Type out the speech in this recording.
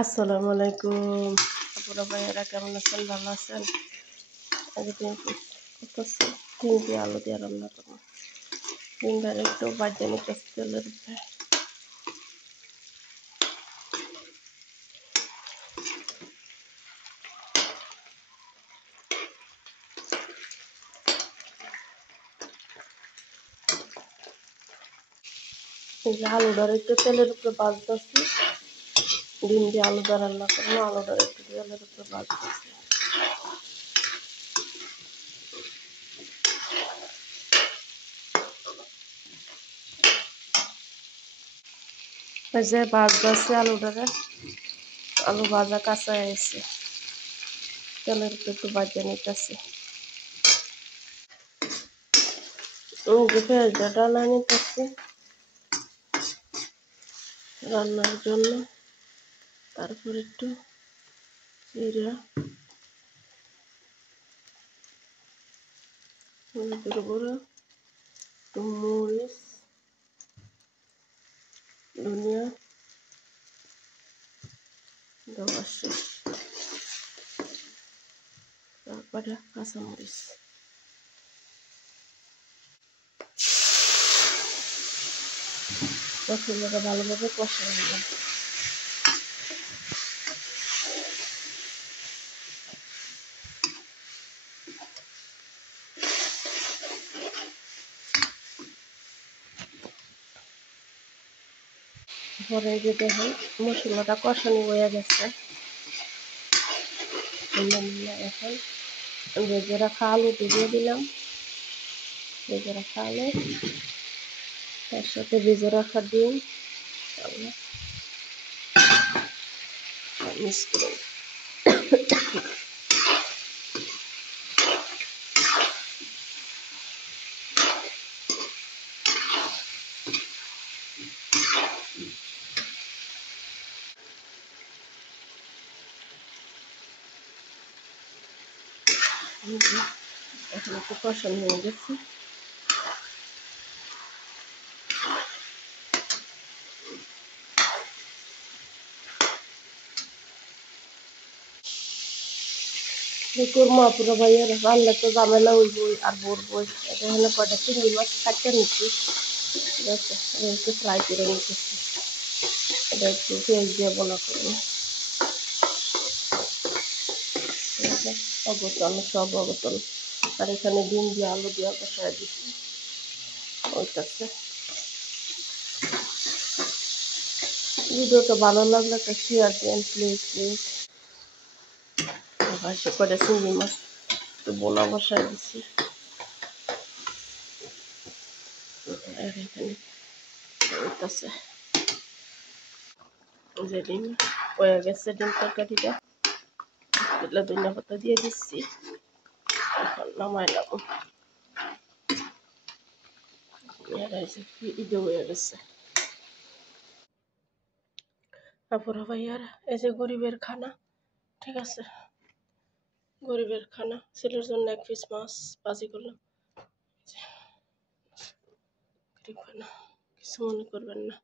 আসসালামু আলাইকুম আপুরা ভাইয়েরা, কেমন আছেন? ভালো আছেন? আজকে করতেছি ডিম দিয়ে আলু দিয়ে রান্না করবো। ডিমটা একটু বাজে নিতে তেলের উপরে। এই যে আলুটার একটু তেলের উপরে ভাজতেছি। ডিম দিয়ে আলুটা রান্না করবো, আলুটার একটু তেলের উপরে ভাজতেছি। এই যে ভাজতেছি আলুটারে, আলু ভাজা কাঁচা এসে তেলের উপরে একটু বাজে নিতেছি। পেঁয়াজটা ডালা নিতেছি রান্নার জন্য। তারপর একটু জিরা, হলুদের গুঁড়ো, একটু মরিচ, ধনিয়া দেওয়া শেষ। তারপরে কাঁচামরিচ। মশলাটা ভালোভাবে কষানো নিলাম। পরে যে দেখুন মশলাটা কষানো হয়ে গেছে। এখন ভেজে রাখা আলু দিয়ে দিলাম। ভেজে রাখা আলু, তার সাথে ভেজে রাখা ডিম মিক্স করে এখন একটু কষানো হয়ে গেছে। কুরমা পুরো ভাইয়ের রান্না তো ঝামেলা হইবই আর বলবই। এটা হলো কয়টা চিংড়ি মাছ কাটতে নিচ্ছি, ঠিক আছে? একটু ফ্রাই করে নিতেছি। এটা একটু পেঁয়াজ দিয়ে বলা করবো, ঠিক আছে? অবতল সব অবতল। আর এখানে ডিম দিয়ে আলু দিয়ে কষায় দিচ্ছি ওইটাতে। ভিডিওটা ভালো লাগলে একটা শেয়ার দেন প্লিজ প্লিজ। ভাসে করে চিংড়ি মাছ একটু বোনা বসায় দিচ্ছি। আর এখানে ওইটাছে যে ডিম হয়ে গেছে, ডিম তরকারিটা তুলে ধনিয়া পাতা দিয়ে দিচ্ছি। এখন নামাই নেব। ঈদে হয়ে গেছে। তারপরে ভাইয়ার এই যে গরিবের খানা, ঠিক আছে? গরিবের খানা, ছেলের জন্য এক পিস মাছ ভাজি করলাম। গরিব খানা, কিছু মনে করবেন না।